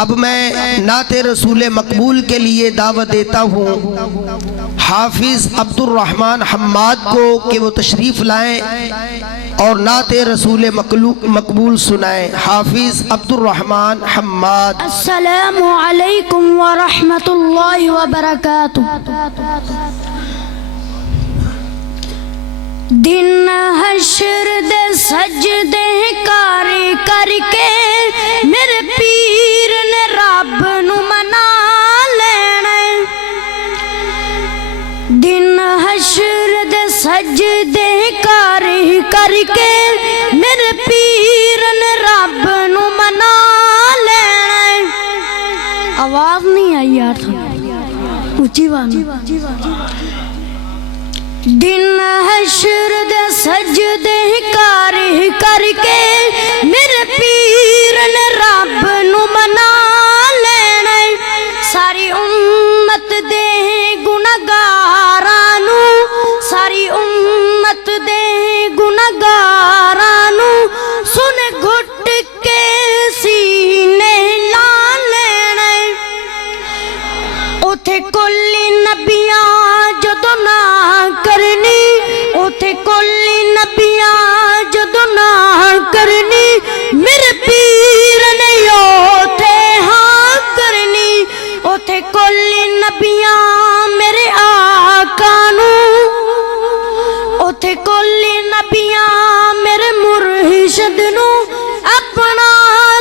اب میں نعت رسول مقبول کے لیے دعوت دیتا ہوں حافظ عبد الرحمن حماد کو کہ وہ تشریف لائیں اور نعت رسول مقبول سنائیں۔ حافظ عبد الرحمن حماد۔ السلام علیکم ورحمۃ اللہ وبرکاتہ۔ دن حشر دے سجدے کر کر کے میرے پیر نے رب نو منا لینا۔ دن حشر دے سجدے کر کر کے میرے پیر نے رب نو منا لینا۔ آواز نہیں آئی یار، اونچی بات۔ دن حشر دے سجدے کر کر کے میرے پیر نے رب نو منا لینا۔ ساری امت دے گناہگاراں نو، ساری امت دے گناہگاراں نو سن گھٹ کے سینے لا لینا۔ اوتھے کلی نبیاں جدوں نہ کرنی، اوتھے کلی نبیاں جدوں نہ کرنی، میرے پیر نے اوتھے ہاں کرنی۔ اوتھے کلی نبیاں میرے آقا نو، اوتھے کلی نبیاں میرے مرشد نو اپنا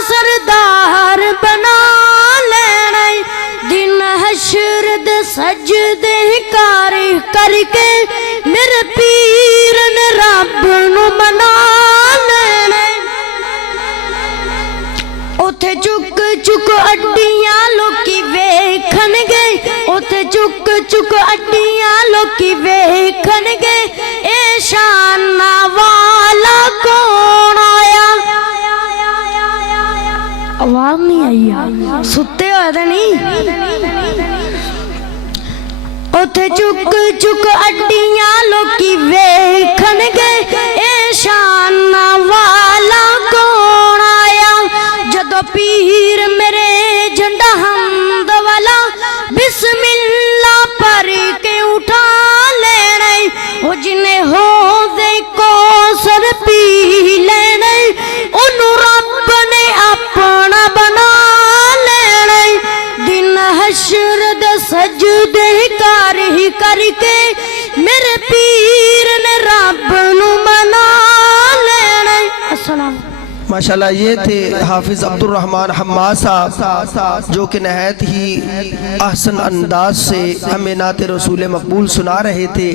سردار بنا لینا۔ دن حشر دے سجدے کر کر کے میرے پیر نے رب نو منا لینا۔ اوتھے چک چک اڈیاں لوکی ویکھن گے، اوتھے چک چک اڈیاں لوکی ویکھن گے، اے شان والا کون آیا؟ آواز نہیں آئی، ستے ہوئے تھے نہیں۔ اوتھے چک چک اڈیاں لوکی ویکھن گے، اے شان والا کون آیا؟ جدو پیر میرے جھنڈا حمد والا بسم اللہ پڑھ کے اٹھا لینا۔ وہ جنہیں حوض کوثر پی لینا، انہوں رب نے اپنا بنا لینا۔ دن حشر دے سجدے کر کر کے میرے پیر نے رب نو منا لینا۔ السلام۔ ماشاءاللہ یہ تھے حافظ عبد الرحمن حماد صاحب جو کہ نہایت ہی احسن انداز سے ہمیں نعت رسول مقبول سنا رہے تھے۔